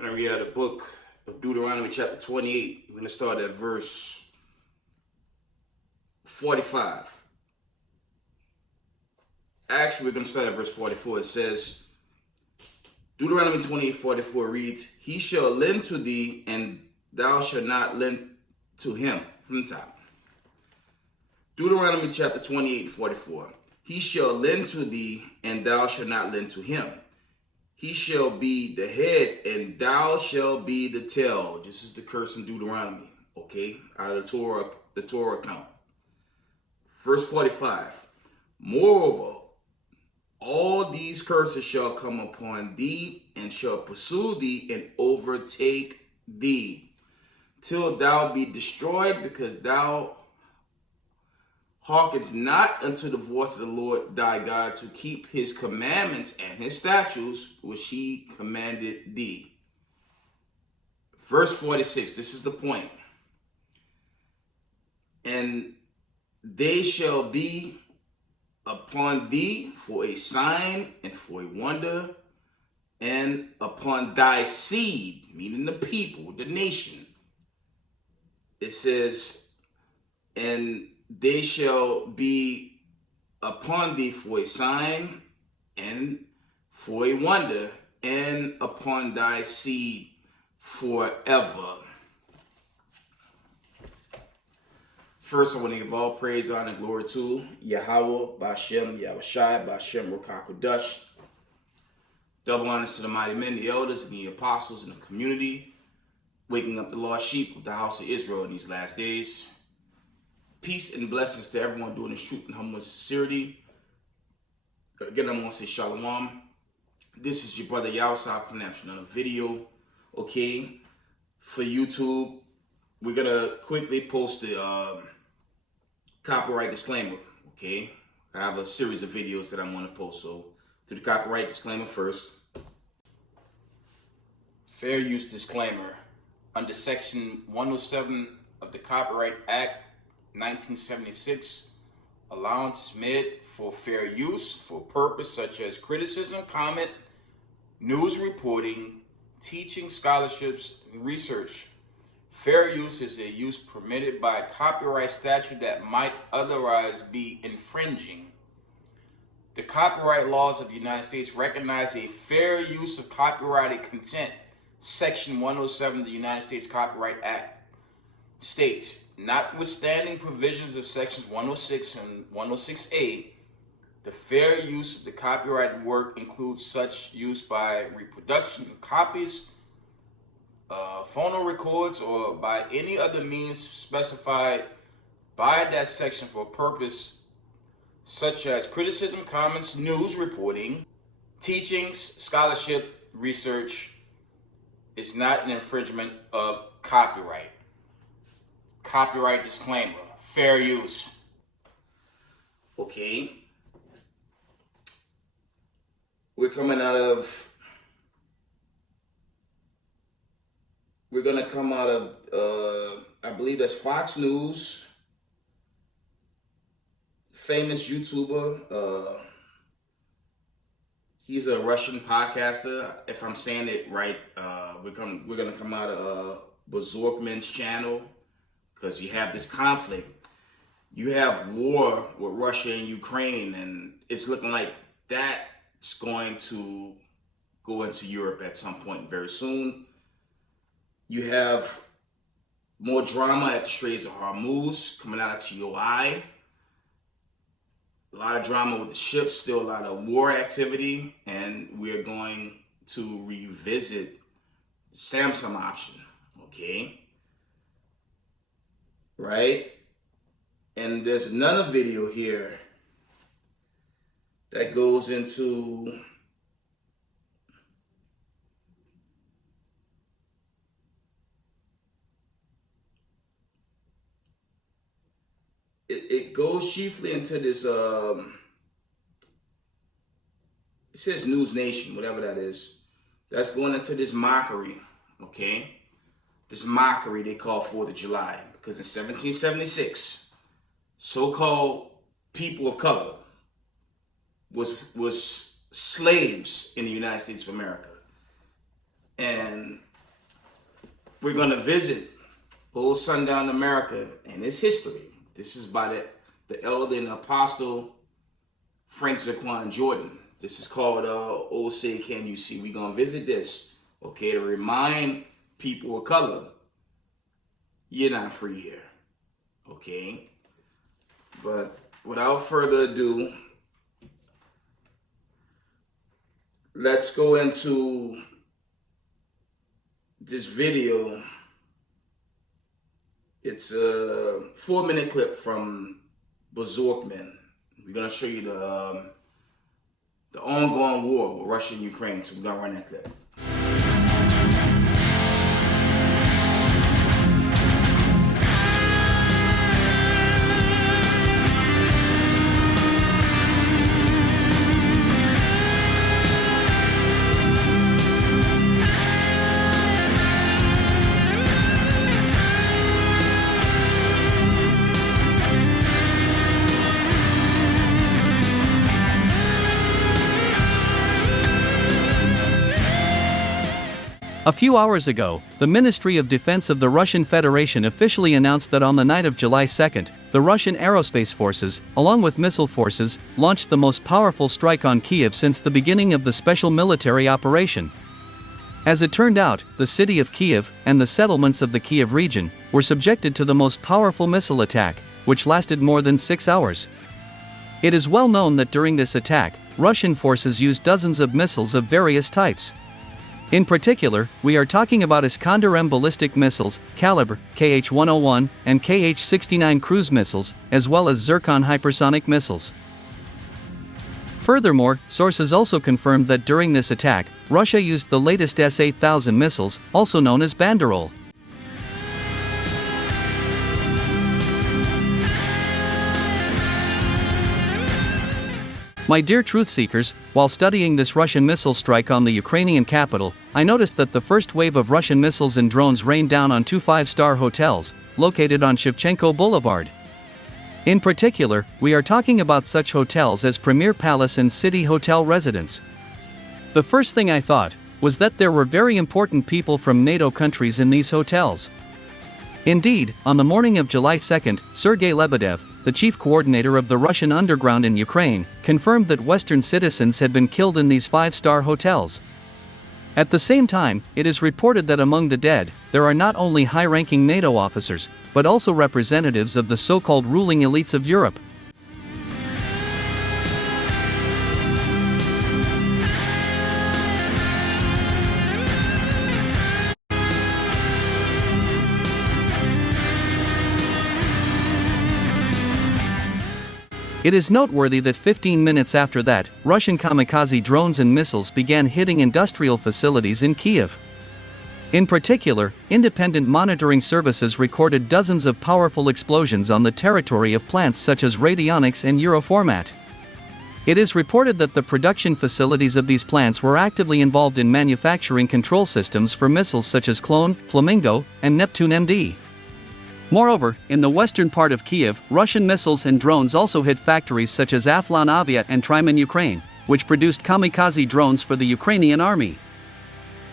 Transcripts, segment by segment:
We're going to read out the book of Deuteronomy chapter 28. We're going to start at verse 45. Actually, we're going to start at verse 44. It says, Deuteronomy 28:44 reads, He shall lend to thee, and thou shalt not lend to him. From the top. Deuteronomy chapter 28:44. He shall lend to thee, and thou shalt not lend to him. He shall be the head, and thou shalt be the tail. This is the curse in Deuteronomy, okay? Out of the Torah account. Verse 45. Moreover, all these curses shall come upon thee, and shall pursue thee, and overtake thee, till thou be destroyed, because thou hearkenest not unto the voice of the Lord thy God, to keep his commandments and his statutes, which he commanded thee. Verse 46, this is the point. And they shall be upon thee for a sign and for a wonder, and upon thy seed, meaning the people, the nation. It says, and they shall be upon thee for a sign and for a wonder, and upon thy seed forever. First, I want to give all praise, honor, and glory to Yahweh, Bashem, Yahushai, Bashem, Rukakudash. Double honors to the mighty men, the elders, and the apostles in the community, waking up the lost sheep of the house of Israel in these last days. Peace and blessings to everyone doing this truth and humble sincerity. Again, I'm going to say shalom. This is your brother Yahweh pronouncing another video, okay, for YouTube. We're going to quickly post the copyright disclaimer, okay? I have a series of videos that I'm going to post, so do the copyright disclaimer first. Fair use disclaimer. Under Section 107 of the Copyright Act 1976, allowance is made for fair use for purpose such as criticism, comment, news reporting, teaching, scholarships, and research. Fair use is a use permitted by a copyright statute that might otherwise be infringing. The copyright laws of the United States recognize a fair use of copyrighted content. Section 107 of the United States Copyright Act states, notwithstanding provisions of sections 106 and 106A, the fair use of the copyrighted work includes such use by reproduction of copies, phono records, or by any other means specified by that section for purpose such as criticism, comments, news reporting, teachings, scholarship, research, is not an infringement of copyright. Copyright disclaimer, fair use. Okay. We're going to come out of, I believe that's Fox News, famous YouTuber. He's a Russian podcaster. If I'm saying it right, we're gonna come out of Bazorkman's channel, because you have this conflict. You have war with Russia and Ukraine, and it's looking like that's going to go into Europe at some point very soon. You have more drama at the Straits of Hormuz coming out of TOI. A lot of drama with the ships, still a lot of war activity, and we're going to revisit the Samsung option, okay? Right? And there's another video here that goes into it goes chiefly into this it says News Nation, whatever that is. That's going into this mockery, okay? This mockery they call 4th of July, because in 1776, so-called people of color was slaves in the United States of America. And we're going to visit old sundown America and its history. This is by the elder and apostle Frank Zaquan Jordan. This is called Old Say Can You See. We're going to visit this, okay, to remind people of color, you're not free here, okay? But without further ado, let's go into this video. It's a 4-minute clip from Berserkman. We're gonna show you the ongoing war with Russia and Ukraine. So we're gonna run that clip. A few hours ago, the Ministry of Defense of the Russian Federation officially announced that on the night of July 2nd, the Russian aerospace forces, along with missile forces, launched the most powerful strike on Kiev since the beginning of the special military operation. As it turned out, the city of Kiev and the settlements of the Kiev region were subjected to the most powerful missile attack, which lasted more than 6 hours. It is well known that during this attack, Russian forces used dozens of missiles of various types. In particular, we are talking about Iskander-M ballistic missiles, Kalibr, Kh-101, and Kh-69 cruise missiles, as well as Zircon hypersonic missiles. Furthermore, sources also confirmed that during this attack, Russia used the latest S-8000 missiles, also known as Banderol. My dear truth seekers, while studying this Russian missile strike on the Ukrainian capital, I noticed that the first wave of Russian missiles and drones rained down on 2 5-star hotels, located on Shevchenko Boulevard. In particular, we are talking about such hotels as Premier Palace and City Hotel Residence. The first thing I thought was that there were very important people from NATO countries in these hotels. Indeed, on the morning of July 2nd, Sergei Lebedev, the chief coordinator of the Russian underground in Ukraine, confirmed that Western citizens had been killed in these 5-star hotels. At the same time, it is reported that among the dead, there are not only high-ranking NATO officers, but also representatives of the so-called ruling elites of Europe. It is noteworthy that 15 minutes after that, Russian kamikaze drones and missiles began hitting industrial facilities in Kiev. In particular, independent monitoring services recorded dozens of powerful explosions on the territory of plants such as Radionics and Euroformat. It is reported that the production facilities of these plants were actively involved in manufacturing control systems for missiles such as Clone, Flamingo, and Neptune MD. Moreover, in the western part of Kiev, Russian missiles and drones also hit factories such as Aflan Avia and Triman Ukraine, which produced kamikaze drones for the Ukrainian army.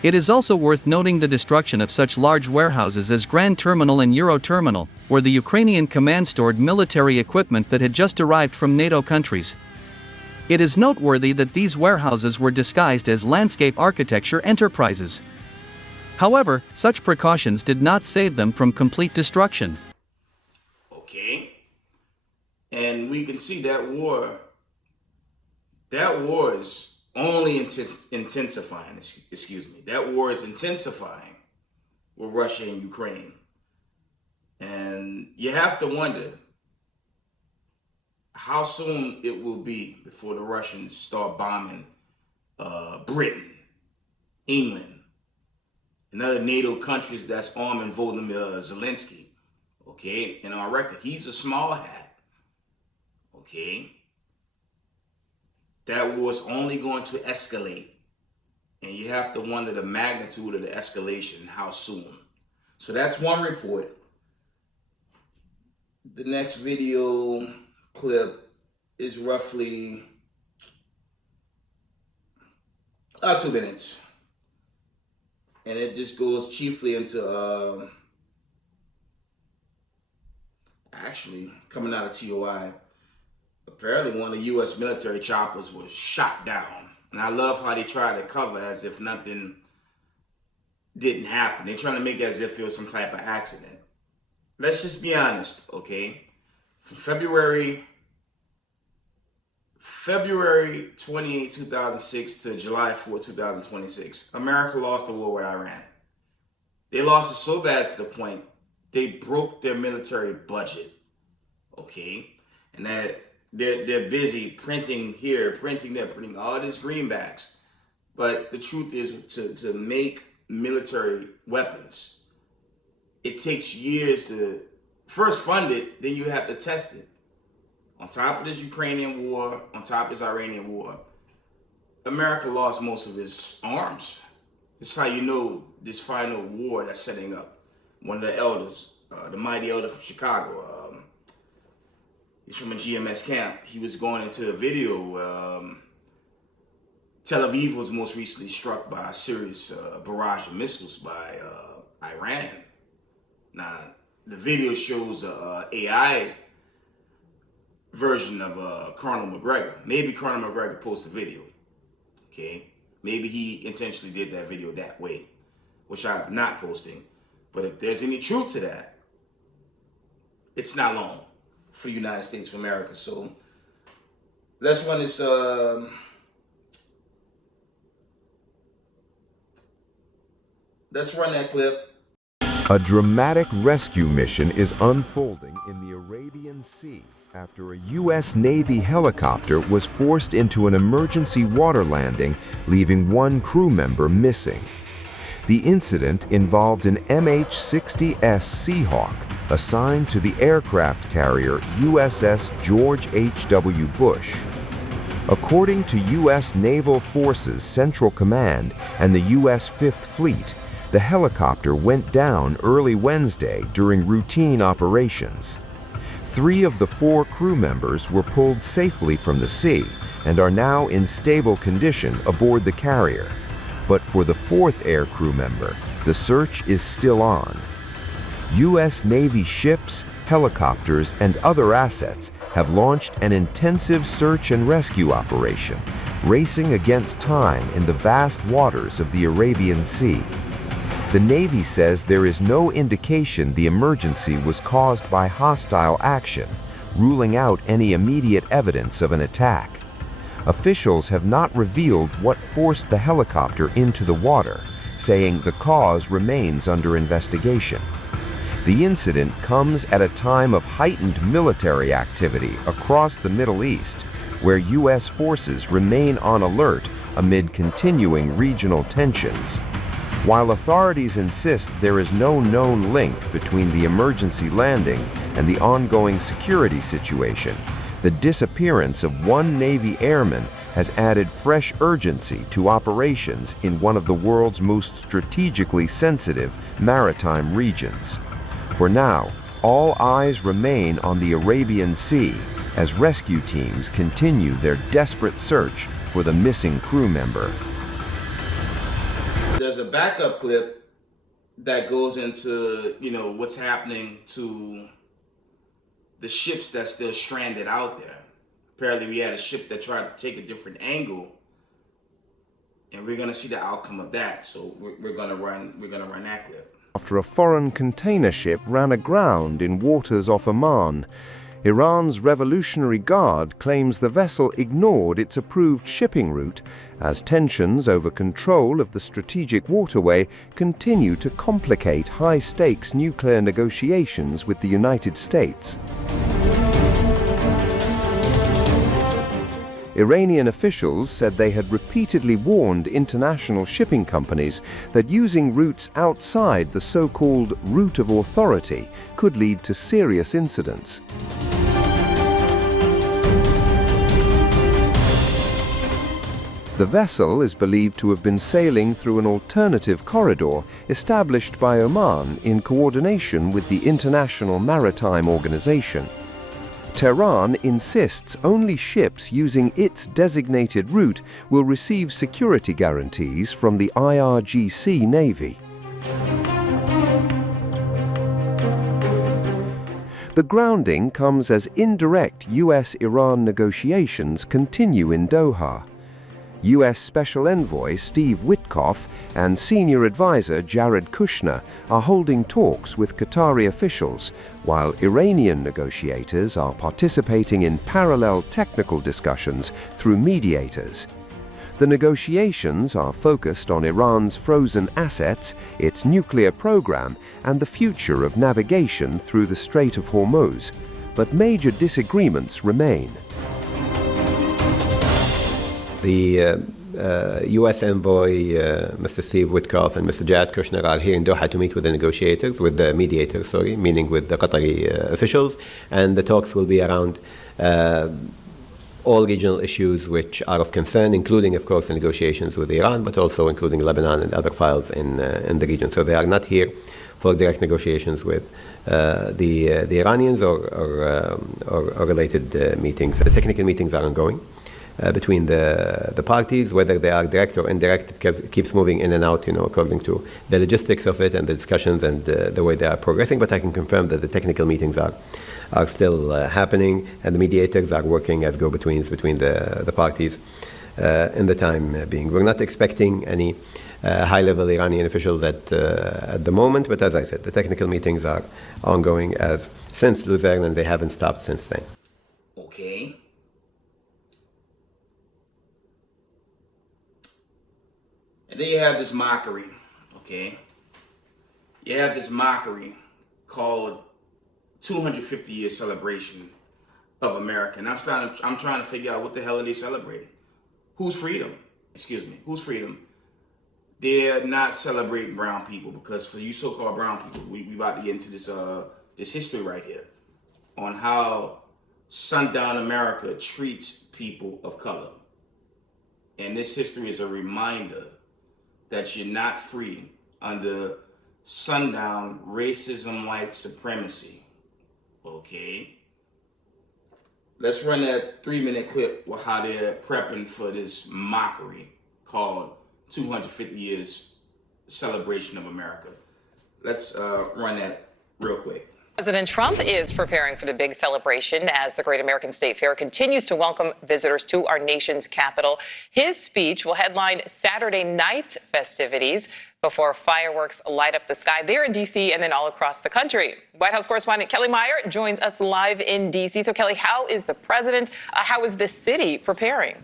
It is also worth noting the destruction of such large warehouses as Grand Terminal and Euro Terminal, where the Ukrainian command stored military equipment that had just arrived from NATO countries. It is noteworthy that these warehouses were disguised as landscape architecture enterprises. However, such precautions did not save them from complete destruction. Okay. And we can see that war is only intensifying, excuse me. That war is intensifying with Russia and Ukraine. And you have to wonder how soon it will be before the Russians start bombing Britain, England, and other NATO countries that's arming Volodymyr Zelensky. Okay, and on record, he's a small hat. Okay, that war's only going to escalate, and you have to wonder the magnitude of the escalation, how soon. So that's one report. The next video clip is roughly 2 minutes. and it just goes chiefly into actually coming out of TOI. Apparently, one of the U.S. military choppers was shot down, and I love how they try to cover as if nothing didn't happen. They're trying to make it as if it was some type of accident. Let's just be honest, okay? From February 28, 2006 to July 4, 2026, America lost the war with Iran. They lost it so bad to the point they broke their military budget, okay? And that they're busy printing here, printing there, printing all these greenbacks. But the truth is, to make military weapons, it takes years to first fund it, then you have to test it. On top of this Ukrainian war, on top of this Iranian war, America lost most of its arms. This is how you know this final war that's setting up. One of the elders, the mighty elder from Chicago, he's from a GMS camp. He was going into a video. Tel Aviv was most recently struck by a serious barrage of missiles by Iran. Now, the video shows a AI version of Colonel McGregor. Maybe Colonel McGregor posted a video. Okay? Maybe he intentionally did that video that way, which I'm not posting. But if there's any truth to that, it's not long for the United States of America. So let's run this. Let's run that clip. A dramatic rescue mission is unfolding in the Arabian Sea after a U.S. Navy helicopter was forced into an emergency water landing, leaving one crew member missing. The incident involved an MH-60S Seahawk assigned to the aircraft carrier USS George H.W. Bush. According to U.S. Naval Forces Central Command and the U.S. Fifth Fleet, the helicopter went down early Wednesday during routine operations. 3 of the 4 crew members were pulled safely from the sea and are now in stable condition aboard the carrier. But for the 4th air crew member, the search is still on. U.S. Navy ships, helicopters, and other assets have launched an intensive search and rescue operation, racing against time in the vast waters of the Arabian Sea. The Navy says there is no indication the emergency was caused by hostile action, ruling out any immediate evidence of an attack. Officials have not revealed what forced the helicopter into the water, saying the cause remains under investigation. The incident comes at a time of heightened military activity across the Middle East, where U.S. forces remain on alert amid continuing regional tensions. While authorities insist there is no known link between the emergency landing and the ongoing security situation, the disappearance of one Navy airman has added fresh urgency to operations in one of the world's most strategically sensitive maritime regions. For now, all eyes remain on the Arabian Sea as rescue teams continue their desperate search for the missing crew member. There's a backup clip that goes into, what's happening to the ships that's still stranded out there. Apparently we had a ship that tried to take a different angle, and we're going to see the outcome of that. So we're going to run that clip. After a foreign container ship ran aground in waters off Oman, Iran's Revolutionary Guard claims the vessel ignored its approved shipping route as tensions over control of the strategic waterway continue to complicate high-stakes nuclear negotiations with the United States. Iranian officials said they had repeatedly warned international shipping companies that using routes outside the so-called route of authority could lead to serious incidents. The vessel is believed to have been sailing through an alternative corridor established by Oman in coordination with the International Maritime Organization. Tehran insists only ships using its designated route will receive security guarantees from the IRGC Navy. The grounding comes as indirect U.S.-Iran negotiations continue in Doha. U.S. Special Envoy Steve Witkoff and Senior Advisor Jared Kushner are holding talks with Qatari officials, while Iranian negotiators are participating in parallel technical discussions through mediators. The negotiations are focused on Iran's frozen assets, its nuclear program, and the future of navigation through the Strait of Hormuz, but major disagreements remain. The U.S. envoy, Mr. Steve Witkoff and Mr. Jared Kushner are here in Doha to meet with the mediators, meaning with the Qatari officials, and the talks will be around all regional issues which are of concern, including, of course, the negotiations with Iran, but also including Lebanon and other files in the region. So they are not here for direct negotiations with the Iranians or related meetings. The technical meetings are ongoing between the parties, whether they are direct or indirect. It keeps moving in and out, according to the logistics of it and the discussions and the way they are progressing. But I can confirm that the technical meetings are still happening, and the mediators are working as go-betweens between the parties in the time being. We're not expecting any high-level Iranian officials at the moment, but as I said, the technical meetings are ongoing since Luzerne, and they haven't stopped since then. Okay. And then you have this mockery, okay? You have this mockery called 250-year celebration of America. And I'm trying to figure out what the hell are they celebrating? Whose freedom? Excuse me. Whose freedom? They're not celebrating brown people, because for you so-called brown people, we about to get into this history right here on how sundown America treats people of color. And this history is a reminder that you're not free under sundown racism, white supremacy. Okay? Let's run that 3-minute clip with how they're prepping for this mockery called 250 years celebration of America. Let's run that real quick. President Trump is preparing for the big celebration as the Great American State Fair continues to welcome visitors to our nation's capital. His speech will headline Saturday night's festivities before fireworks light up the sky there in D.C. and then all across the country. White House correspondent Kelly Meyer joins us live in D.C. So, Kelly, how is the president, how is the city preparing?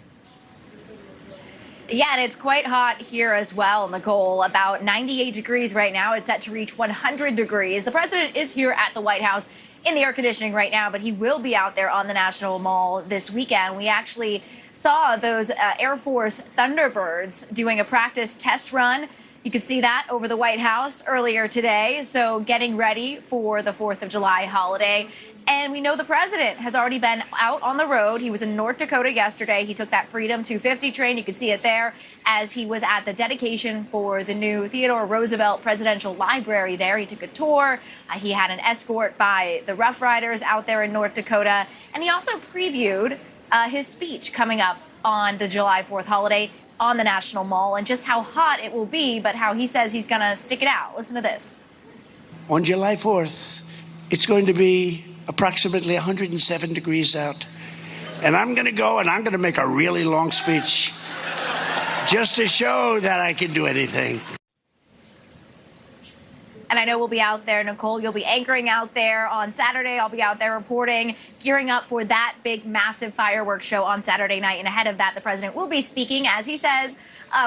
Yeah, and it's quite hot here as well, Nicole. About 98 degrees right now. It's set to reach 100 degrees. The president is here at the White House in the air conditioning right now, but he will be out there on the National Mall this weekend. We actually saw those Air Force Thunderbirds doing a practice test run. You could see that over the White House earlier today. So getting ready for the 4th of July holiday. And we know the president has already been out on the road. He was in North Dakota yesterday. He took that Freedom 250 train. You could see it there as he was at the dedication for the new Theodore Roosevelt Presidential Library there. He took a tour. He had an escort by the Rough Riders out there in North Dakota. And he also previewed his speech coming up on the July 4th holiday on the National Mall, and just how hot it will be, but how he says he's going to stick it out. Listen to this. On July 4th, it's going to be approximately 107 degrees out. And I'm going to go and I'm going to make a really long speech just to show that I can do anything. And I know we'll be out there, Nicole. You'll be anchoring out there on Saturday. I'll be out there reporting, gearing up for that big, massive fireworks show on Saturday night. And ahead of that, the president will be speaking, as he says,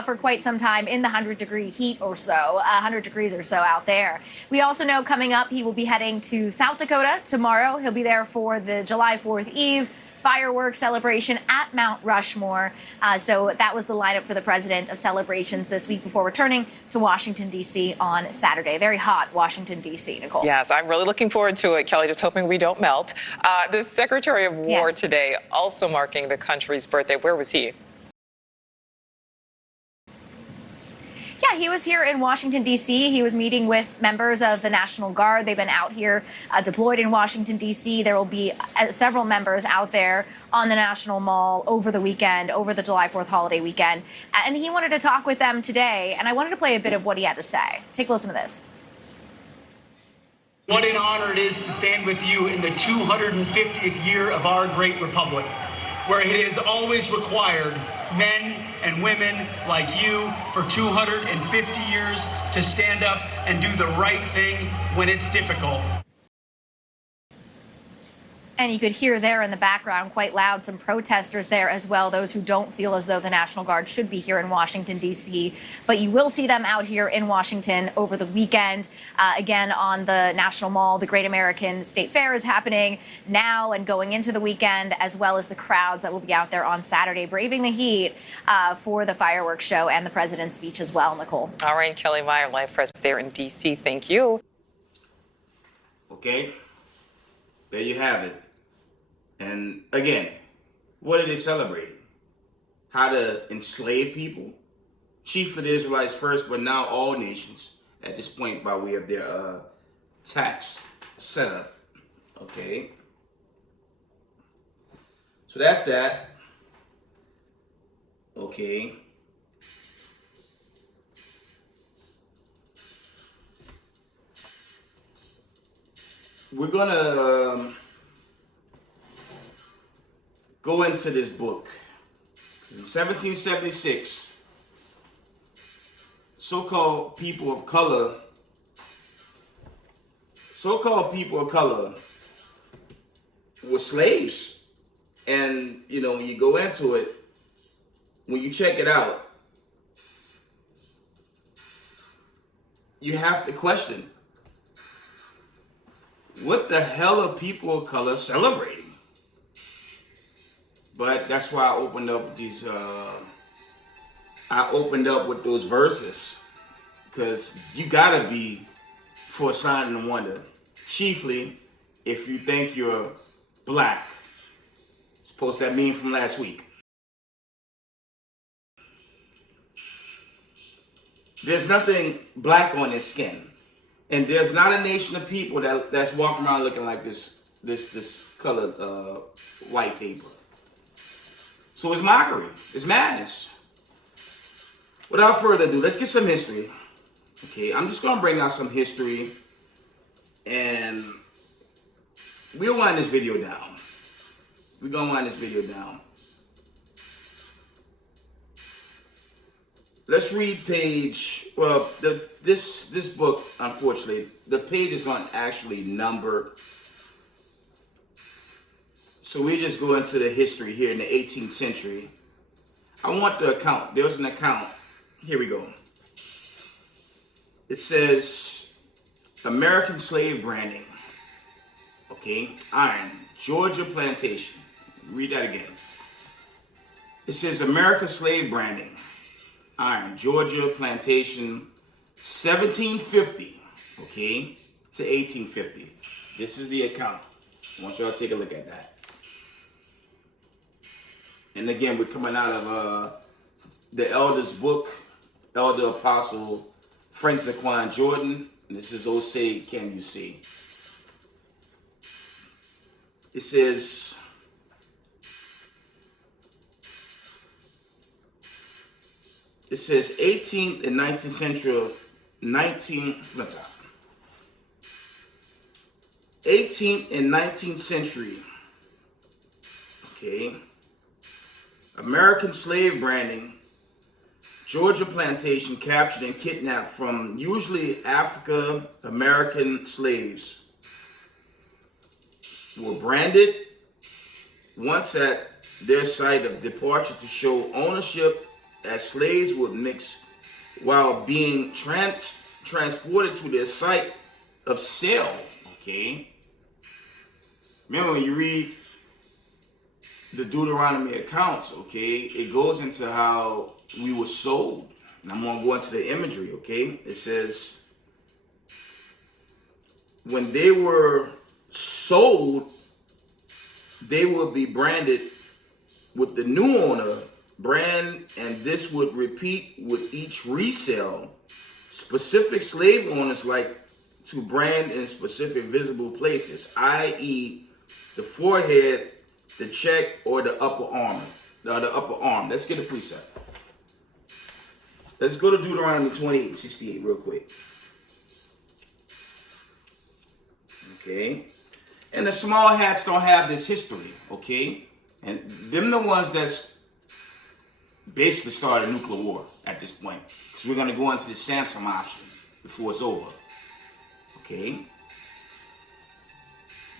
for quite some time in the 100-degree heat or so, 100 degrees or so out there. We also know coming up, he will be heading to South Dakota tomorrow. He'll be there for the July 4th Eve fireworks celebration at Mount Rushmore. So that was the lineup for the president of celebrations this week before returning to Washington, D.C. on Saturday. Very hot Washington, D.C., Nicole. Yes, I'm really looking forward to it, Kelly, just hoping we don't melt. The Secretary of War today also marking the country's birthday. Where was he? Yeah, he was here in Washington, D.C. He was meeting with members of the National Guard. They've been out here deployed in Washington, D.C. There will be several members out there on the National Mall over the weekend, over the July 4th holiday weekend. And he wanted to talk with them today, and I wanted to play a bit of what he had to say. Take a listen to this. What an honor it is to stand with you in the 250th year of our great republic, where it has always required men and women like you for 250 years to stand up and do the right thing when it's difficult. And you could hear there in the background, quite loud, some protesters there as well, those who don't feel as though the National Guard should be here in Washington, D.C. But you will see them out here in Washington over the weekend. Again, on the National Mall, the Great American State Fair is happening now and going into the weekend, as well as the crowds that will be out there on Saturday, braving the heat for the fireworks show and the president's speech as well, Nicole. All right, Kelly Meyer, live for us there in D.C. Thank you. Okay, there you have it. And again, what are they celebrating? How to enslave people? Chief of the Israelites first, but now all nations at this point by way of their tax setup. Okay. So that's that. Okay. We're gonna go into this book. In 1776, so-called people of color were slaves. And, you know, when you go into it, when you check it out, you have to question, what the hell are people of color celebrating? But that's why I opened up with those verses, because you gotta be for a sign and a wonder, chiefly if you think you're black. Suppose that meme from last week. There's nothing black on his skin, and there's not a nation of people that's walking around looking like this colored white paper. So it's mockery. It's madness. Without further ado, let's get some history. Okay, I'm just going to bring out some history, and we'll wind this video down. We're going to wind this video down. Let's read page, well, this book, unfortunately, the pages aren't actually numbered. So we just go into the history here in the 18th century. I want the account. There's an account. Here we go. It says American slave branding. Okay, iron, Georgia plantation. Read that again. It says American slave branding. Iron, Georgia plantation, 1750, okay, to 1850. This is the account. I want y'all to take a look at that. And again, we're coming out of the Elder's book, Elder Apostle Frank Zaquan Jordan. And this is Oh Say, Can You See? It says, It says 18th and 19th century, 18th and 19th century, okay, American slave branding, Georgia plantation captured and kidnapped from usually African American slaves were branded once at their site of departure to show ownership, as slaves would mix while being transported to their site of sale. Okay. Remember when you read the Deuteronomy accounts, okay, it goes into how we were sold. And I'm going to go into the imagery, okay? It says, when they were sold, they would be branded with the new owner brand, and this would repeat with each resale. Specific slave owners like to brand in specific visible places, i.e. the forehead, the check, or the upper arm. The upper arm. Let's get a precept. Let's go to Deuteronomy 28:68 real quick. Okay. And the small hats don't have this history, okay? And them the ones that's basically started a nuclear war at this point. Because we're going to go into the Samsung option before it's over. Okay?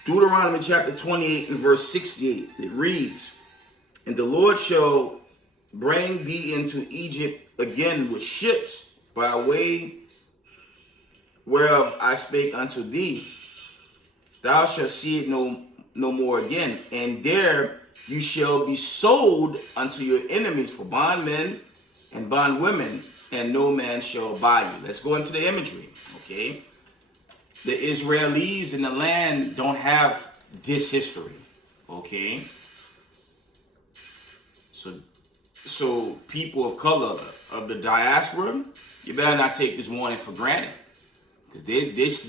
Deuteronomy chapter 28 and verse 68. It reads, "And the Lord shall bring thee into Egypt again with ships by way whereof I spake unto thee. Thou shalt see it no more again. And there you shall be sold unto your enemies for bondmen and bondwomen, and no man shall buy you." Let's go into the imagery, okay? The Israelis in the land don't have this history, okay? So people of color of the diaspora, you better not take this warning for granted, because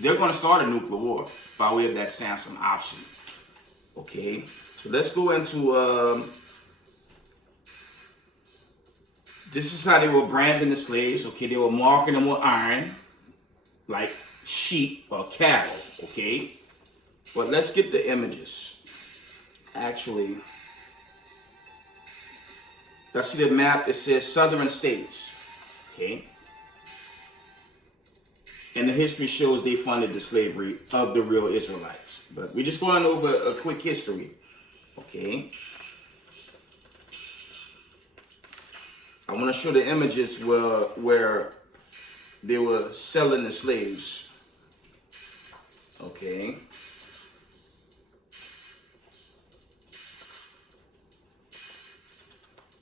they're going to start a nuclear war by way of that Samsung option, okay? So let's go into, this is how they were branding the slaves, okay? They were marking them with iron, like sheep or cattle, okay? But let's get the images. Actually, let's see the map. It says Southern States, okay? And the history shows they funded the slavery of the real Israelites. But we're just going over a quick history, okay? I want to show the images where they were selling the slaves, okay?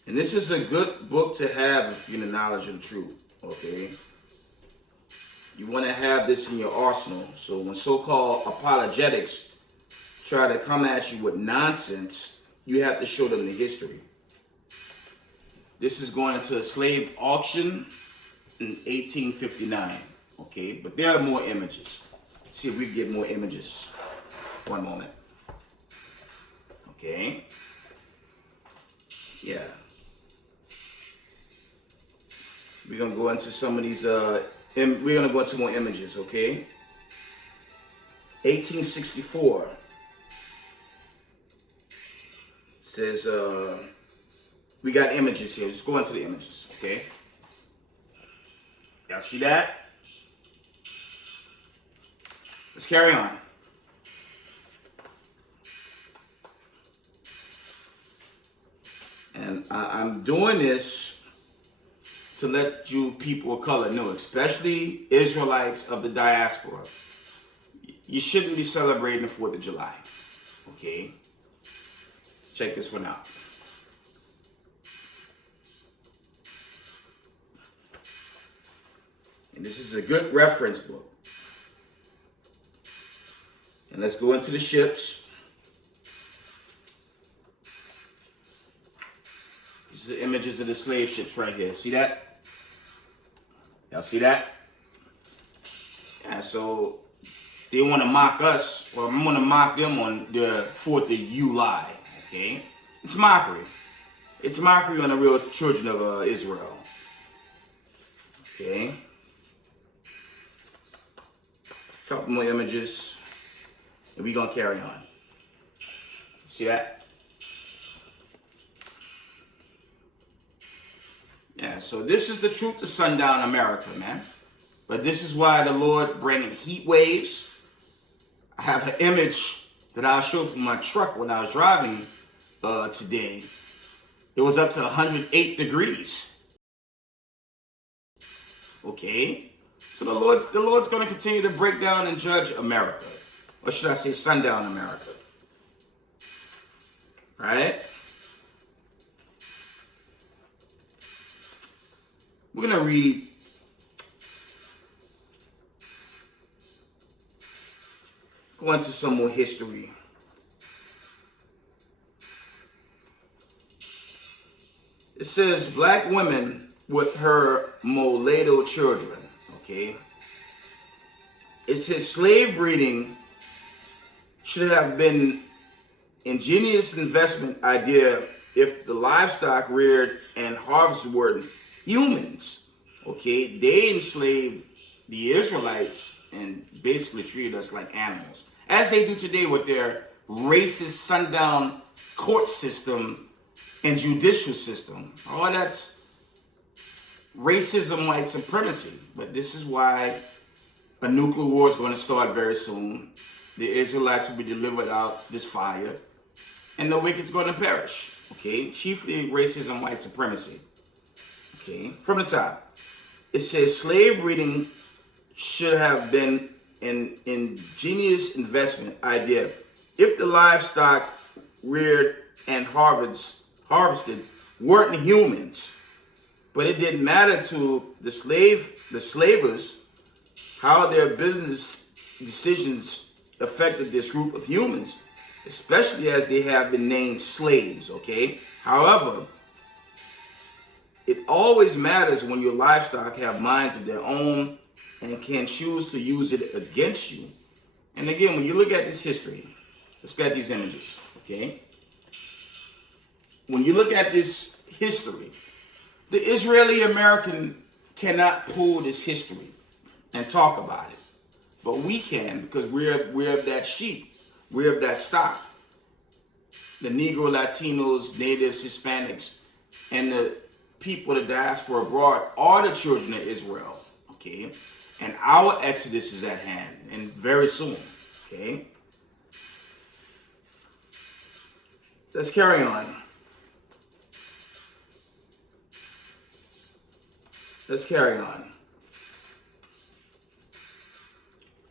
And this is a good book to have if you're in the knowledge of the truth, okay? You want to have this in your arsenal. So when so-called apologetics try to come at you with nonsense, you have to show them the history. This is going into a slave auction in 1859, okay? But there are more images. Let's see if we can get more images. One moment. Okay. Yeah. We're going to go into some of these, we're going to go into more images, okay? 1864. It says, we got images here. Let's go into the images, okay? Y'all see that? Let's carry on. And I'm doing this to let you people of color know, especially Israelites of the diaspora. You shouldn't be celebrating the 4th of July, okay? Check this one out. And this is a good reference book. And let's go into the ships. These are images of the slave ships right here. See that? Y'all see that? Yeah, so they want to mock us, or I'm going to mock them on the 4th of July, okay? It's mockery. It's mockery on the real children of Israel. Okay? Couple more images, and we're going to carry on. See that? Yeah, so this is the truth to sundown America, man. But this is why the Lord bringing heat waves. I have an image that I'll show from my truck when I was driving today. It was up to 108 degrees. Okay? So the Lord's going to continue to break down and judge America. Or should I say sundown America? Right? We're going to read go into some more history. It says black women with her mulatto children. Okay. It says slave breeding should have been ingenious investment idea if the livestock reared and harvested were humans. Okay, they enslaved the Israelites and basically treated us like animals, as they do today with their racist sundown court system and judicial system. All that's racism, white supremacy. But this is why a nuclear war is going to start very soon. The Israelites will be delivered out this fire, and the wicked's going to perish. Okay, chiefly racism, white supremacy. Okay, from the top, it says slave breeding should have been an ingenious investment idea if the livestock reared and harvested weren't humans. But it didn't matter to the slavers how their business decisions affected this group of humans, especially as they have been named slaves, okay? However, it always matters when your livestock have minds of their own and can choose to use it against you. And again, when you look at this history, let's look at these images, okay? When you look at this history, the Israeli American cannot pull this history and talk about it. But we can, because we're of that sheep. We're of that stock. The Negro, Latinos, Natives, Hispanics, and the people of the diaspora abroad are the children of Israel, okay? And our exodus is at hand, and very soon, okay? Let's carry on. Let's carry on.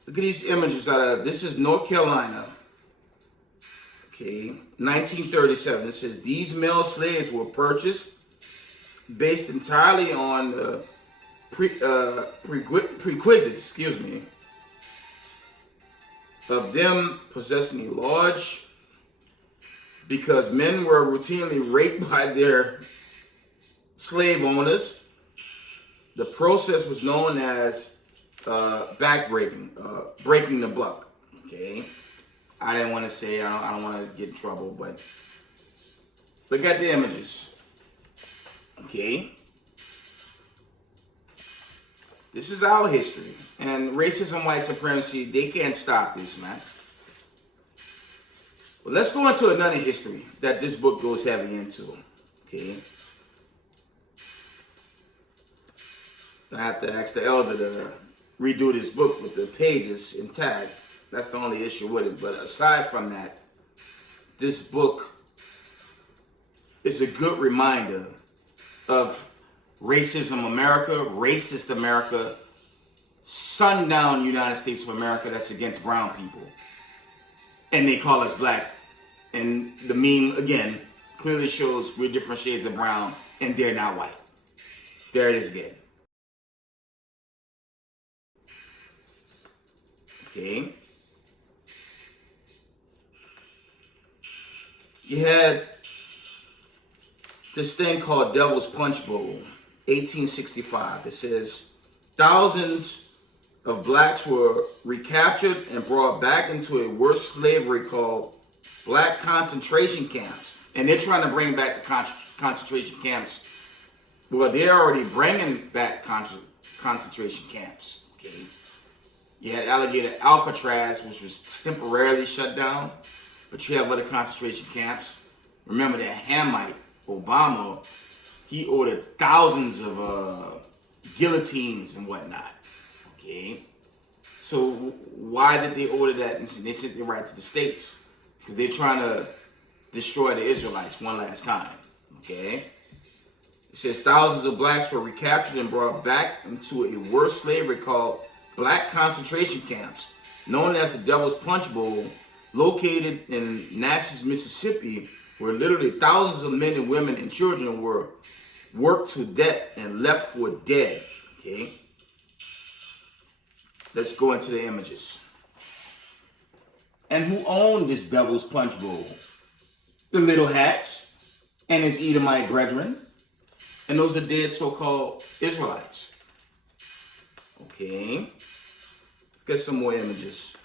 Look at these images out of, this is North Carolina, okay, 1937. It says, these male slaves were purchased based entirely on prerequisites, of them possessing a large, because men were routinely raped by their slave owners. The process was known as backbreaking, breaking the buck. Okay, I didn't want to say, I don't want to get in trouble, but look at the images. Okay, this is our history, and racism, white supremacy, they can't stop this, man. Well, let's go into another history that this book goes heavy into. Okay, I have to ask the elder to redo this book with the pages intact. That's the only issue with it. But aside from that, this book is a good reminder of racism America, racist America, sundown United States of America that's against brown people. And they call us black. And the meme, again, clearly shows we're different shades of brown and they're not white. There it is again. Okay. You had this thing called Devil's Punch Bowl, 1865. It says thousands of blacks were recaptured and brought back into a worse slavery called black concentration camps. And they're trying to bring back the concentration camps. Well, they're already bringing back concentration camps. Okay. You had Alligator Alcatraz, which was temporarily shut down, but you have other concentration camps. Remember that Hamite, Obama, he ordered thousands of guillotines and whatnot. Okay, so why did they order that? And they sent it right to the States because they're trying to destroy the Israelites one last time. Okay, it says thousands of blacks were recaptured and brought back into a worse slavery called black concentration camps, known as the Devil's Punch Bowl, located in Natchez, Mississippi, where literally thousands of men and women and children were worked to death and left for dead. Okay, let's go into the images. And who owned this Devil's Punch Bowl? The Little Hats and his Edomite brethren. And those are dead so-called Israelites. Okay. Let's get some more images.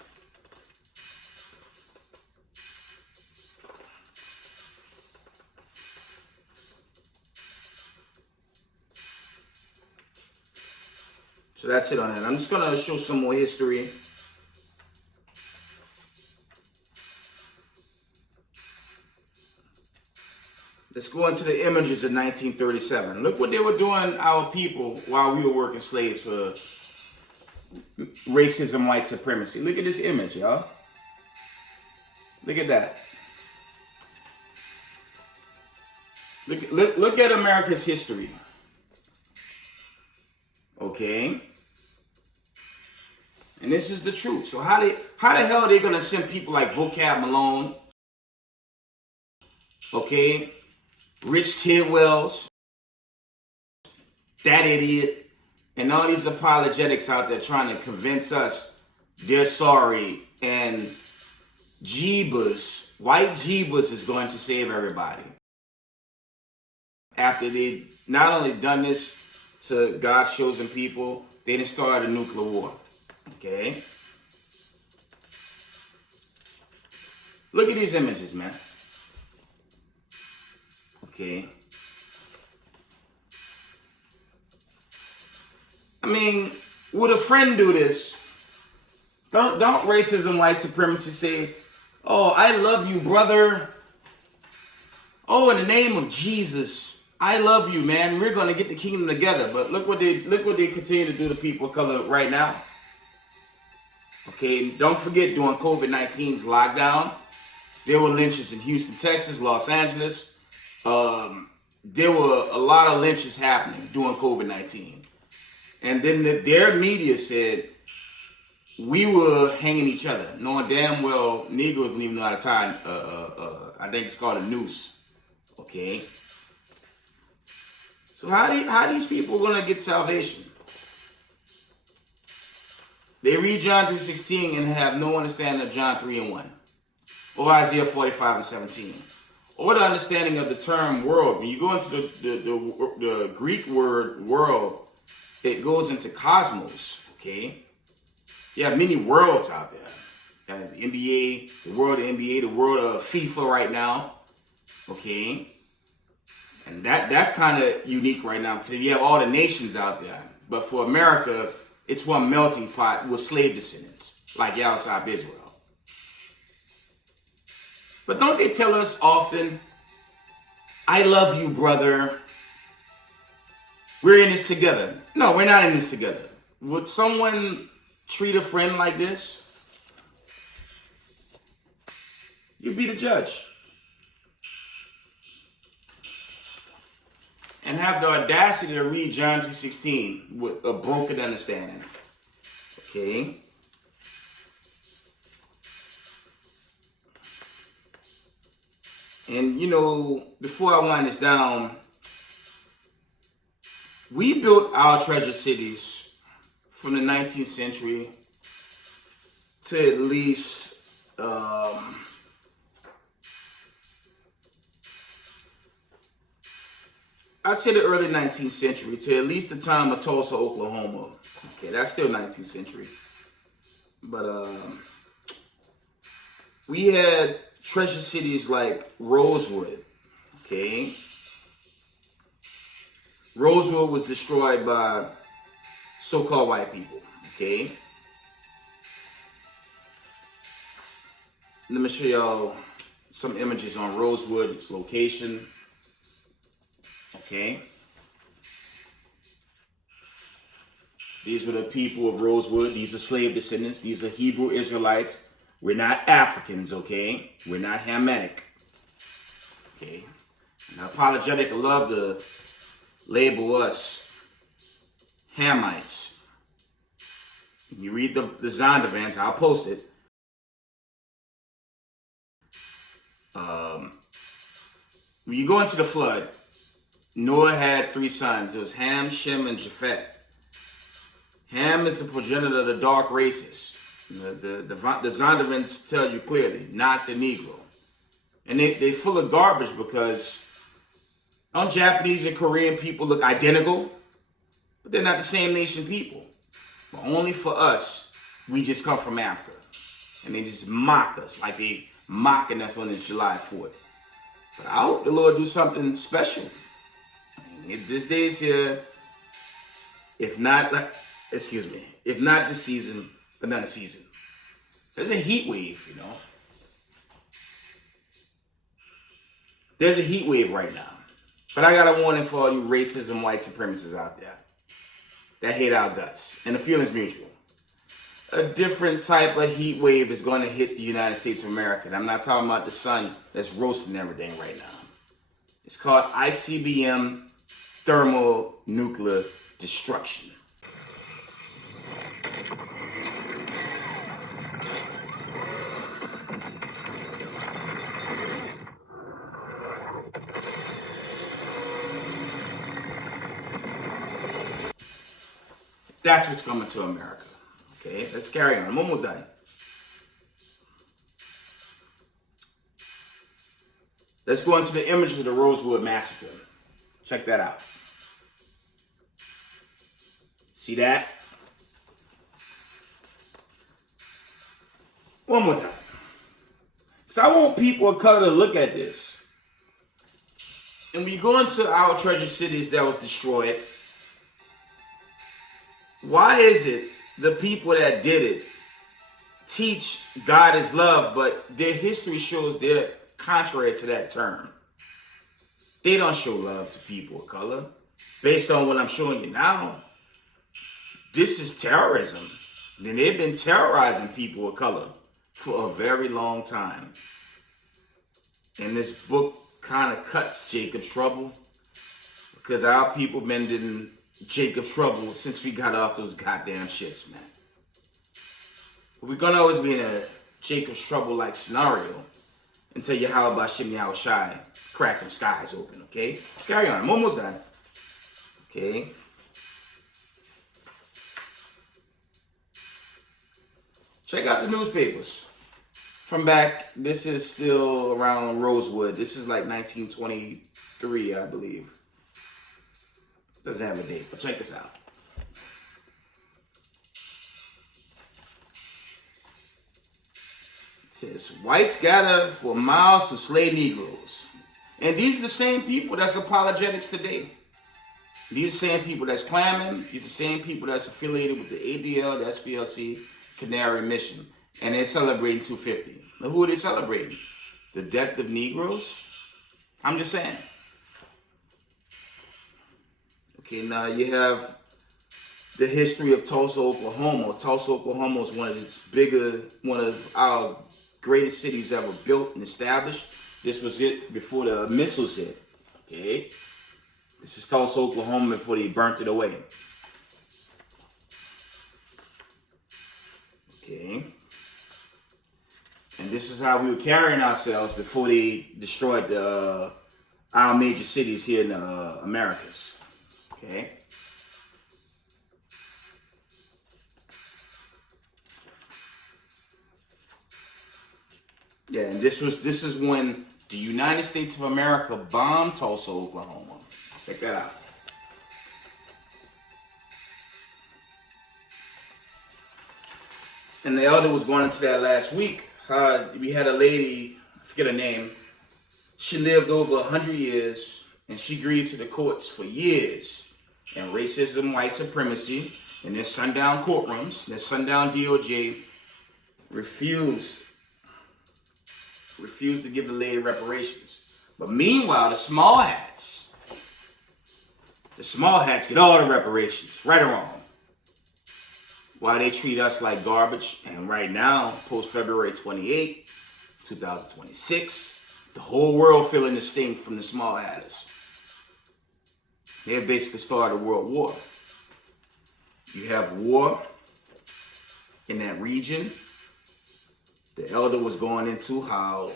So that's it on that. I'm just going to show some more history. Let's go into the images of 1937. Look what they were doing, our people, while we were working slaves for racism, white supremacy. Look at this image, y'all. Look at that. Look at America's history. Okay. And this is the truth. So how the hell are they going to send people like Vocab Malone? Okay. Rich Tidwells, that idiot, and all these apologetics out there trying to convince us they're sorry, and Jeebus, white Jeebus is going to save everybody. After they not only done this to God's chosen people, they done started a nuclear war. Okay? Look at these images, man. Okay. I mean, would a friend do this? Don't racism, white supremacy say, "Oh, I love you, brother. Oh, in the name of Jesus, I love you, man. We're gonna get the kingdom together." But look what they continue to do to people of color right now. Okay, don't forget during COVID-19's lockdown, there were lynches in Houston, Texas, Los Angeles. There were a lot of lynches happening during COVID-19. And then their media said we were hanging each other, knowing damn well Negroes don't even know how to tie, I think it's called a noose. Okay? So how these people going to get salvation? They read John 3:16 and have no understanding of John 3:1 or Isaiah 45:17. Or the understanding of the term world. When you go into the Greek word world, it goes into cosmos, okay? You have many worlds out there. You have the NBA, the world of NBA, the world of FIFA right now, okay? And that's kind of unique right now. So you have all the nations out there. But for America, it's one melting pot with slave descendants, like Yahusab Israel. But don't they tell us often, "I love you, brother. We're in this together"? No, we're not in this together. Would someone treat a friend like this? You be the judge. And have the audacity to read John 2:16 with a broken understanding. Okay? And, you know, before I wind this down, we built our treasure cities from the 19th century to at least, I'd say the early 19th century, to at least the time of Tulsa, Oklahoma. Okay, that's still 19th century. But we had treasure cities like Rosewood, okay? Rosewood was destroyed by so-called white people, okay? Let me show y'all some images on Rosewood, its location, okay? These were the people of Rosewood. These are slave descendants. These are Hebrew Israelites. We're not Africans, okay? We're not Hamitic, okay? And apologetic love to label us Hamites. When you read the Zondervans, I'll post it. When you go into the flood, Noah had 3 sons. It was Ham, Shem, and Japheth. Ham is the progenitor of the dark races. The Zondervans tell you clearly, not the Negro. And they full of garbage because Don't Japanese and Korean people look identical? But they're not the same nation people. But only for us, we just come from Africa. And they just mock us like they mocking us on this July 4th. But I hope the Lord do something special. If this day is here, if not this season, another season. There's a heat wave, you know. There's a heat wave right now. But I got a warning for all you racism, white supremacists out there that hate our guts. And the feeling's mutual. A different type of heat wave is going to hit the United States of America. And I'm not talking about the sun that's roasting everything right now. It's called ICBM thermonuclear destruction. That's what's coming to America. Okay, let's carry on. I'm almost done. Let's go into the images of the Rosewood Massacre. Check that out. See that? One more time. Because I want people of color to look at this. And when you go into our treasure cities that was destroyed, why is it the people that did it teach God is love, but their history shows they're contrary to that term? They don't show love to people of color. Based on what I'm showing you now, this is terrorism. And they've been terrorizing people of color for a very long time. And this book kind of cuts Jacob's trouble, because our people been in Jacob's trouble since we got off those goddamn ships, man. We're gonna always be in a Jacob's trouble like scenario until Yahweh Shem Yahweh Shai crack them skies open, okay? Let's carry on. I'm almost done. Okay. Check out the newspapers from back. This is still around Rosewood. This is like 1923, I believe. Doesn't have a date, but check this out. It says, whites gather for miles to slay Negroes. And these are the same people that's apologetics today. These are the same people that's clamming. These are the same people that's affiliated with the ADL, the SPLC, Canary Mission. And they're celebrating 250. Now, who are they celebrating? The death of Negroes? I'm just saying. Okay, now you have the history of Tulsa, Oklahoma. Tulsa, Oklahoma is one of our greatest cities ever built and established. This was it before the missiles hit. Okay, this is Tulsa, Oklahoma before they burnt it away. Okay, and this is how we were carrying ourselves before they destroyed our major cities here in the Americas. Okay. Yeah, and this is when the United States of America bombed Tulsa, Oklahoma. Check that out. And the elder was going into that last week. We had a lady, I forget her name. She lived over 100 years, and she grieved to the courts for years. And racism, white supremacy, in their sundown courtrooms, their sundown DOJ refused to give the lady reparations. But meanwhile, the small hats get all the reparations, right or wrong. While they treat us like garbage. And right now, post February 28, 2026, the whole world feeling the sting from the small hatters. They have basically started a world war. You have war in that region. The elder was going into how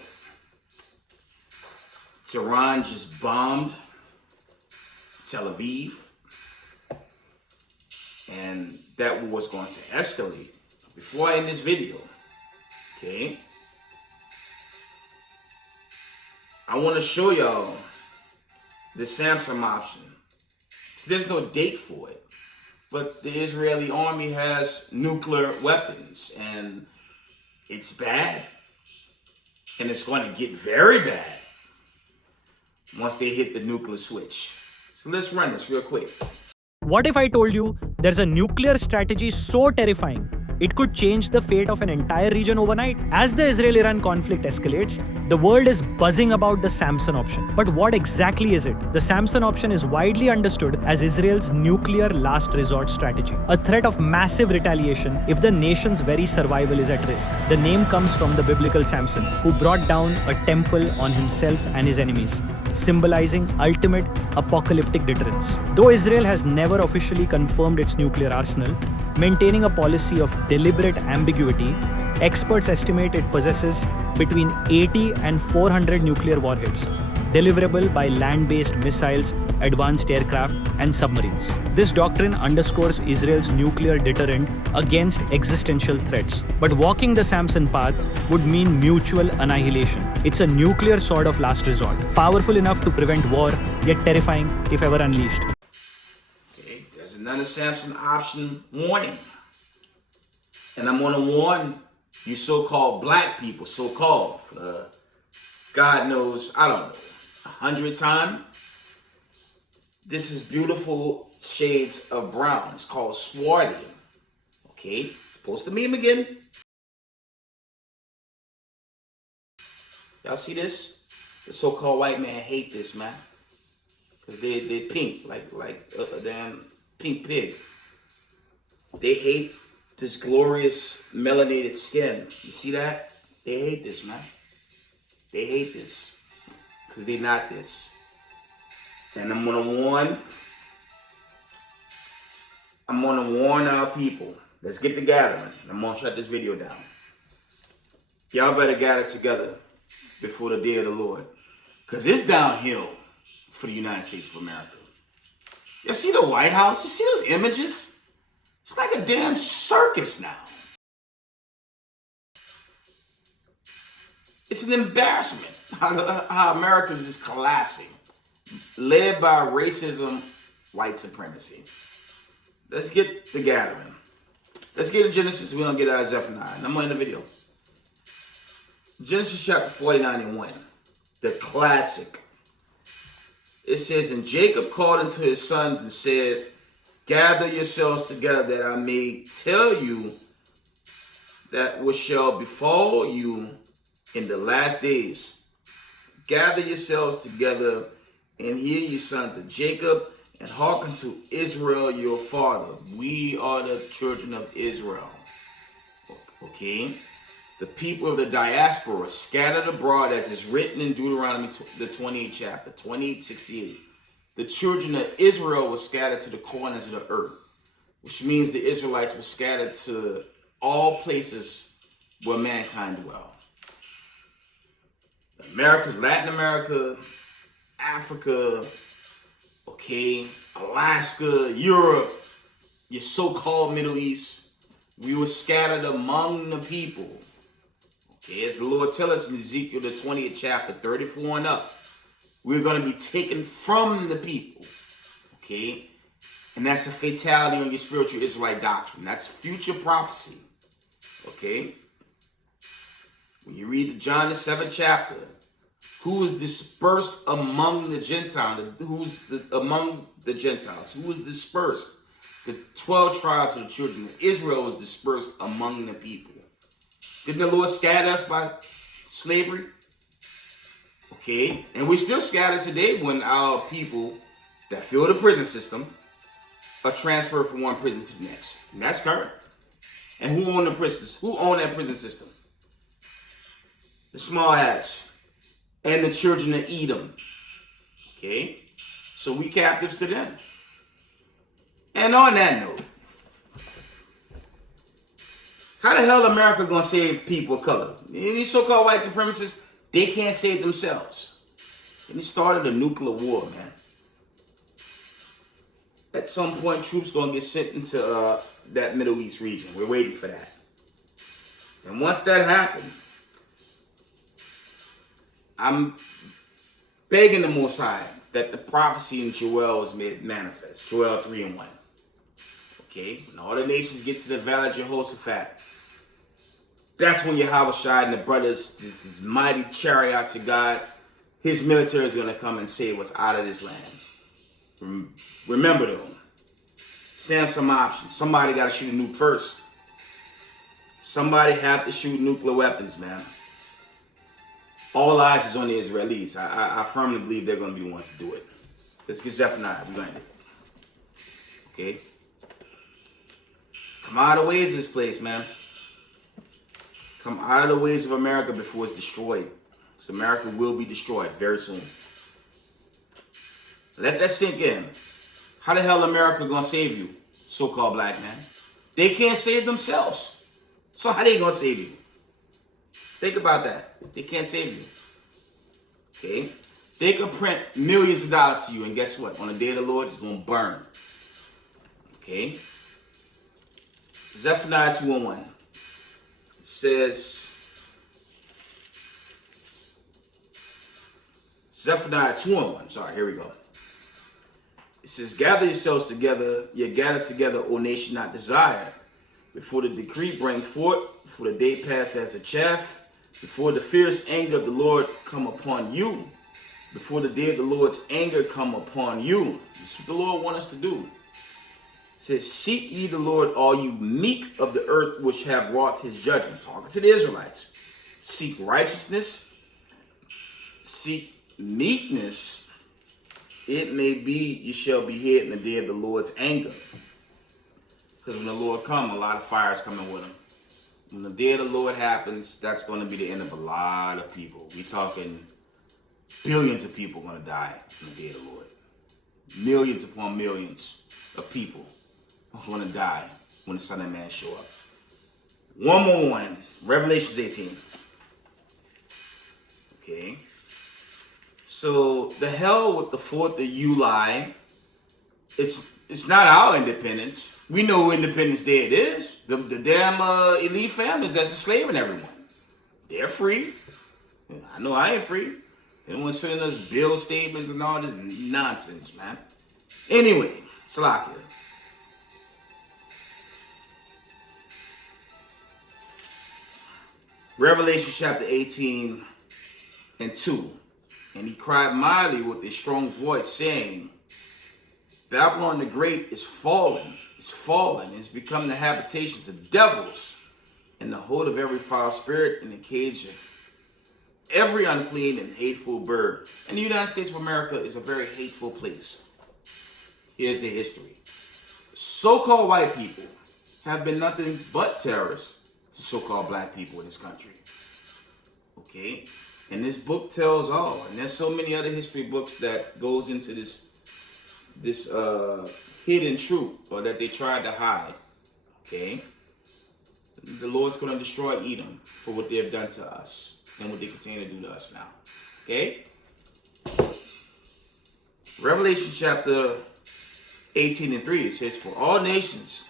Tehran just bombed Tel Aviv. And that war was going to escalate. Before I end this video, okay, I want to show y'all the Samson option. So there's no date for it. But the Israeli army has nuclear weapons, and it's bad. And it's going to get very bad once they hit the nuclear switch. So let's run this real quick. What if I told you there's a nuclear strategy so terrifying it could change the fate of an entire region overnight? As the Israel-Iran conflict escalates, the world is buzzing about the Samson option. But what exactly is it? The Samson option is widely understood as Israel's nuclear last resort strategy, a threat of massive retaliation if the nation's very survival is at risk. The name comes from the biblical Samson, who brought down a temple on himself and his enemies, symbolizing ultimate apocalyptic deterrence. Though Israel has never officially confirmed its nuclear arsenal, maintaining a policy of deliberate ambiguity, experts estimate it possesses between 80 and 400 nuclear warheads, deliverable by land-based missiles, advanced aircraft, and submarines. This doctrine underscores Israel's nuclear deterrent against existential threats. But walking the Samson path would mean mutual annihilation. It's a nuclear sword of last resort, powerful enough to prevent war, yet terrifying if ever unleashed. Okay, there's another Samson option warning. And I'm going to warn you so-called black people, so-called, God knows, I don't know, 100 times. This is beautiful shades of brown. It's called swarthy. Okay, supposed to meme again. Y'all see this? The so-called white man hate this, man. Because they're pink, like a damn pink pig. They hate this glorious melanated skin. You see that? They hate this, man. They hate this. Because they're not this. And I'm going to warn our people. Let's get together. I'm going to shut this video down. Y'all better gather together before the day of the Lord. Because it's downhill for the United States of America. You see the White House? You see those images? It's like a damn circus now. It's an embarrassment how America is just collapsing, led by racism, white supremacy. Let's get the gathering. Let's get in Genesis. We're going to get out of Zephaniah. And I'm going to end the video. Genesis chapter 49 and 1. The classic. It says, and Jacob called unto his sons and said, gather yourselves together that I may tell you that what shall befall you in the last days. Gather yourselves together and hear, ye sons of Jacob, and hearken to Israel your father. We are the children of Israel. Okay? The people of the diaspora scattered abroad, as is written in Deuteronomy, the 28th chapter, 28:68. The children of Israel were scattered to the corners of the earth, which means the Israelites were scattered to all places where mankind dwell. America's Latin America, Africa, okay, Alaska, Europe, your so-called Middle East. We were scattered among the people. Okay, as the Lord tells us in Ezekiel, the 20th chapter, 34 and up, we're going to be taken from the people. Okay, and that's a fatality on your spiritual Israelite doctrine. That's future prophecy. Okay, when you read John the 7th chapter, who was dispersed among the Gentiles? Among the Gentiles? Who was dispersed? The 12 tribes of the children of Israel was dispersed among the people. Didn't the Lord scatter us by slavery? Okay, and we're still scattered today when our people that fill the prison system are transferred from one prison to the next. And that's current. And who own the prisons? Who own that prison system? The small hats and the children of Edom. Okay, so we captives to them. And on that note, how the hell America gonna save people of color? These so-called white supremacists, they can't save themselves. And it started a nuclear war, man. At some point, troops gonna get sent into that Middle East region. We're waiting for that. And once that happens, I'm begging the Most High, that the prophecy in Joel is made manifest. Joel 3:1. Okay, when all the nations get to the valley of Jehoshaphat, that's when Yahweh Shai and the brothers, this mighty chariots of God, his military is going to come and save us out of this land. Remember though, Samson options. Somebody got to shoot a nuke first. Somebody have to shoot nuclear weapons, man. All eyes is on the Israelis. I firmly believe they're going to be the ones to do it. Let's get Zephaniah. We're going to. Okay. Come out of the ways of this place, man. Come out of the ways of America before it's destroyed. So America will be destroyed very soon. Let that sink in. How the hell America gonna save you, so-called black man? They can't save themselves. So how they gonna save you? Think about that. They can't save you. Okay? They could print millions of dollars to you, and guess what? On the day of the Lord, it's gonna burn. Okay? Zephaniah 2:1. It says, Zephaniah 2:1. Sorry, here we go. It says, gather yourselves together, ye gather together, O nation not desired, before the decree bring forth, before the day pass as a chaff, before the fierce anger of the Lord come upon you, before the day of the Lord's anger come upon you. This is what the Lord wants us to do. It says, seek ye the Lord, all you meek of the earth, which have wrought his judgment. Talking to the Israelites. Seek righteousness, seek meekness. It may be you shall be hid in the day of the Lord's anger. Because when the Lord comes, a lot of fire is coming with him. When the day of the Lord happens, that's going to be the end of a lot of people. We're talking billions of people going to die in the day of the Lord. Millions upon millions of people are going to die when the Son of Man show up. One more one. Revelations 18. Okay. So the hell with the 4th of July. It's not our independence. We know Independence Day it is. The damn elite families that's enslaving everyone. They're free. I know I ain't free. They don't want to send us bill statements and all this nonsense, man. Anyway, Salakia. Revelation chapter 18 and 2. And he cried mightily with a strong voice, saying, Babylon the Great is fallen. It's fallen. It's become the habitations of devils, and the hold of every foul spirit, and the cage of every unclean and hateful bird. And the United States of America is a very hateful place. Here's the history. So-called white people have been nothing but terrorists to so-called black people in this country. Okay? And this book tells all. And there's so many other history books that goes into this hidden truth, or that they tried to hide. Okay? The Lord's going to destroy Edom for what they have done to us and what they continue to do to us now. Okay? Revelation chapter 18 and 3, it says, for all nations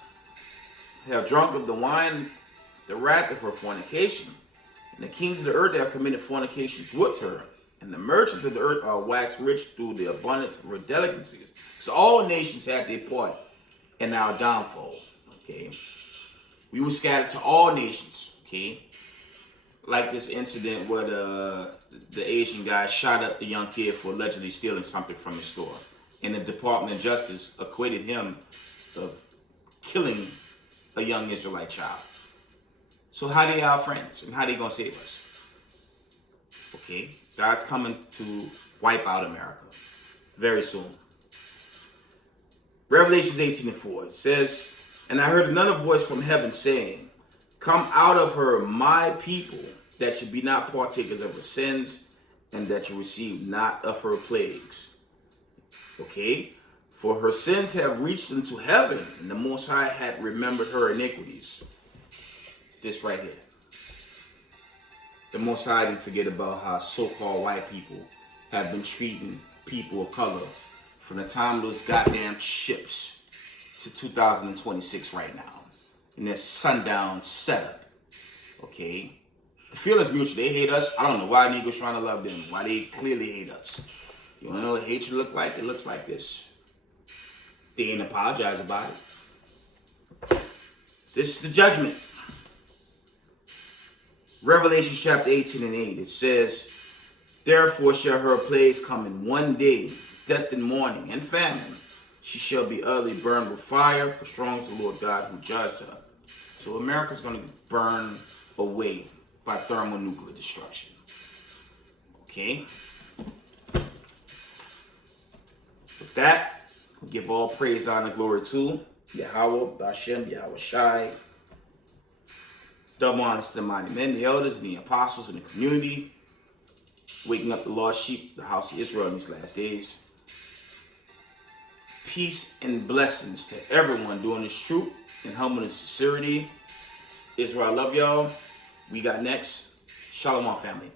have drunk of the wine, the wrath of her fornication, and the kings of the earth have committed fornications with her, and the merchants of the earth are waxed rich through the abundance of her delicacies. So all nations had their part in our downfall. Okay, we were scattered to all nations. Okay, like this incident where the Asian guy shot up the young kid for allegedly stealing something from his store, and the Department of Justice acquitted him of killing a young Israelite child. So how they our friends, and how they gonna save us? Okay, God's coming to wipe out America very soon. Revelations 18 and 4, it says, and I heard another voice from heaven saying, come out of her, my people, that you be not partakers of her sins, and that you receive not of her plagues. Okay, for her sins have reached into heaven, and the Most High had remembered her iniquities. This right here. The Most High didn't forget about how so-called white people have been treating people of color from the time of those goddamn ships to 2026 right now. In their sundown setup. Okay? The feelings mutual. They hate us. I don't know why Negroes trying to love them. Why they clearly hate us. You wanna know what hatred look like? It looks like this. They ain't apologize about it. This is the judgment. Revelation chapter 18 and 8. It says, therefore shall her plagues come in one day, death and mourning and famine. She shall be utterly burned with fire, for strong is the Lord God who judged her. So America's going to be burned away by thermonuclear destruction. Okay? With that, we give all praise, honor, glory to Yahweh, Bashem, Yahweh Shai. Double honors to the mighty men, the elders, and the apostles in the community, waking up the lost sheep, the house of Israel in these last days. Peace and blessings to everyone doing this truth in humble and sincerity. Israel, I love y'all. We got next. Shalom, family.